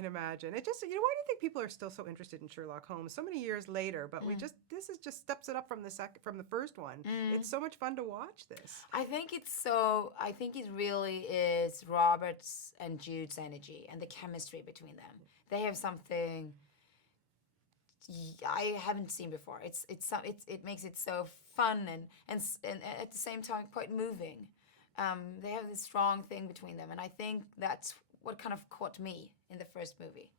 can imagine. It just, why do you think people are still so interested in Sherlock Holmes so many years later? But this is just steps it up from the first one. It's so much fun to watch this. I think it really is Robert's and Jude's energy and the chemistry between them. They have something I haven't seen before. It makes it so fun and at the same time quite moving. They have this strong thing between them, and I think that's what kind of caught me in the first movie,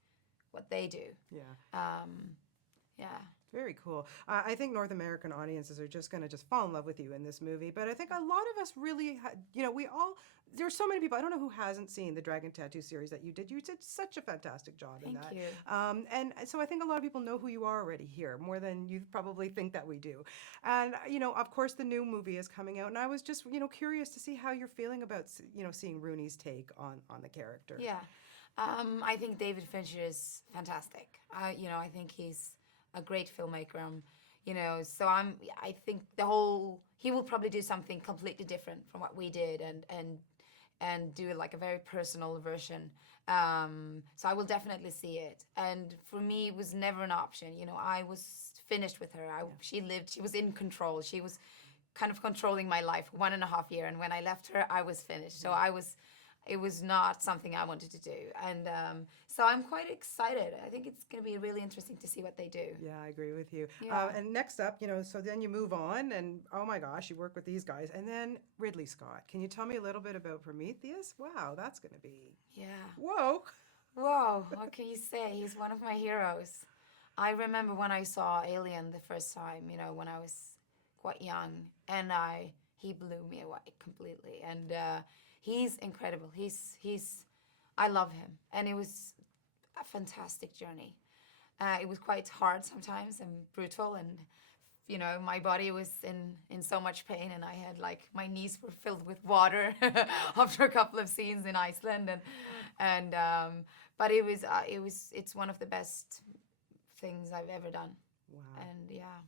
what they do. Yeah. Yeah. Very cool. I think North American audiences are just going to just fall in love with you in this movie. But I think a lot of us really, there's so many people. I don't know who hasn't seen the Dragon Tattoo series that you did. You did such a fantastic job in that. Thank you. And so I think a lot of people know who you are already here, more than you probably think that we do. And, of course, the new movie is coming out. And I was just, curious to see how you're feeling about, seeing Rooney's take on the character. Yeah. I think David Fincher is fantastic. I think he's a great filmmaker. So I think he will probably do something completely different from what we did and do like a very personal version. So I will definitely see it. And for me, it was never an option. I was finished with her. She was in control. She was kind of controlling my life 1.5 years. And when I left her, I was finished. So it was not something I wanted to do. And so I'm quite excited. I think it's going to be really interesting to see what they do. Yeah, I agree with you. Yeah. And next up, so then you move on and, oh my gosh, you work with these guys. And then Ridley Scott. Can you tell me a little bit about Prometheus? Wow, that's going to be... Yeah. Whoa. Whoa, what can you say? He's one of my heroes. I remember when I saw Alien the first time, when I was quite young. And he blew me away completely. And... he's incredible. I love him. And it was a fantastic journey. It was quite hard sometimes and brutal. And, my body was in so much pain. And I had my knees were filled with water after a couple of scenes in Iceland. But it's one of the best things I've ever done. Wow. And yeah.